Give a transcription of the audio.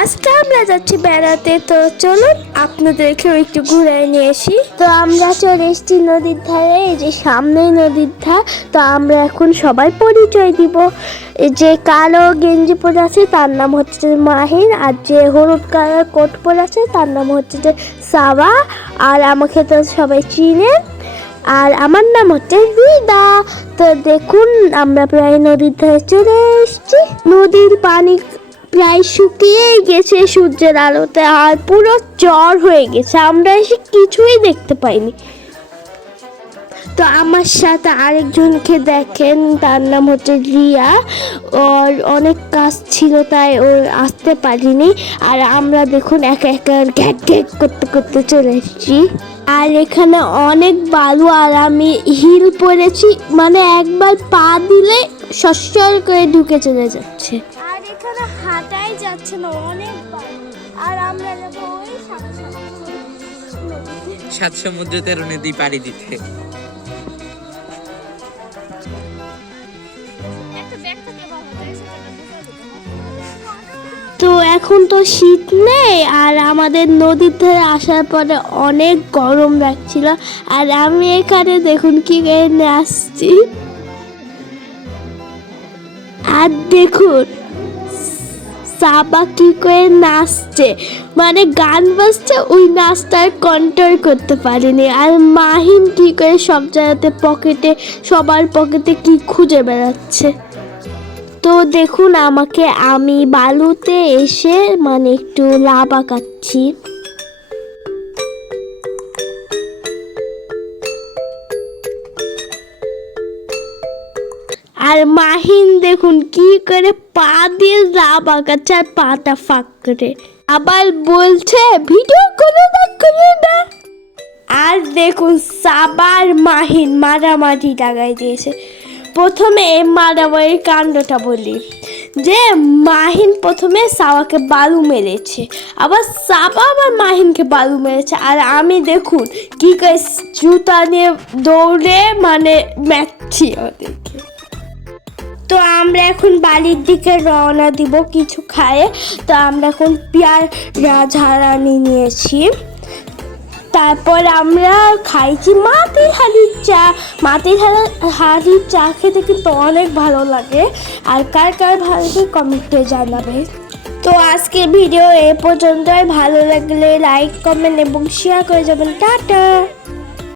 আজকে আমরা যাচ্ছি বেড়াতে, তো চলুন আপনাদেরকেও একটু ঘুরে নিয়ে আসি। তো আমরা চলে এসেছি নদীর ধারে, এই যে সামনেই নদীর ধার। তো আমরা এখন সবাই পরিচয় দিব। যে কালো গেঞ্জি পরে আছে তার নাম হচ্ছে মাহিন, আর যে হলুদ কালার কোট পরে আছে তার নাম হচ্ছে যে সাবা, আর আমাকে তো সবাই চিনে। আর আমার নাম হচ্ছে রিদা। তো দেখুন আমরা প্রায় নদীর ধারে চলে এসেছি। নদীর পানি প্রায় শুকিয়ে গেছে সূর্যের আলোতে, আর পুরো জ্বর হয়ে গেছে, আমরা এসে কিছুই দেখতে পাইনি। তো আমার সাথে আরেকজনকে দেখেন, তার নাম হচ্ছে রিয়া। ওর অনেক কাজ ছিল তাই ওর আসতে পারিনি। আর আমরা দেখুন একা একা ঘ্যাট ঘ্যাট করতে করতে চলে এসেছি। আর এখানে অনেক বালু, আর আমি হিল পরেছি, মানে একবার পা দিলে সস্বর করে ঢুকে চলে যাচ্ছে। আর এখানে হাঁটাই যাচ্ছে না, অনেক বালু। আর আমরা যাবো ওই সাত সমুদ্র 13 নদী পাড়ি দিতে। তো এখন তো শীত নেই, আর আমাদের নদীর ধারে আসার পরে অনেক গরম লাগছিল। আর আমি এখানে দেখুন কি করে আসছি, আর দেখুন সাবা কি করে নাচছে, মানে গান বাজছে, ওই নাচটার কন্ট্রোল করতে পারিনি। আর মাহিন কি করে সব জায়গাতে পকেটে, সবার পকেটে কি খুঁজে বেড়াচ্ছে। তো দেখুন আমাকে, আমি বালুতে এসে মানে একটু লাভা কাটছি। আর মাহিন দেখুন কি করে পা দিয়ে লাভা কাটছে, আর পাটা ফাঁক করে আবার বলছে ভিডিও করে না। আর দেখুন সাবার মাহিন মারামারি লাগাই দিয়েছে। প্রথমে মারামারির কাণ্ডটা বলি, যে মাহিন প্রথমে সাবাকে বালু মেরেছে, আবার সাবা আবার মাহিনকে বালু মেরেছে। আর আমি দেখুন কি করে জুতা নিয়ে দৌড়ে মানে ম্যাচছি ওদেরকে। তো আমরা এখন বাড়ির দিকে রওনা দিব কিছু খায়ে। তো আমরা এখন পেয়ারা ঝাড়ানি নিয়েছি, তারপর আমরা খাইছি মাটির হাঁড়ির চা। মাটির হাঁড়ির চা খেতে কিন্তু অনেক ভালো লাগে, আর কার কার ভালো লাগে কমেন্টে জানাবে। তো আজকের ভিডিও এ পর্যন্তই। ভালো লাগলে লাইক, কমেন্ট এবং শেয়ার করে যাবেন। টাটা।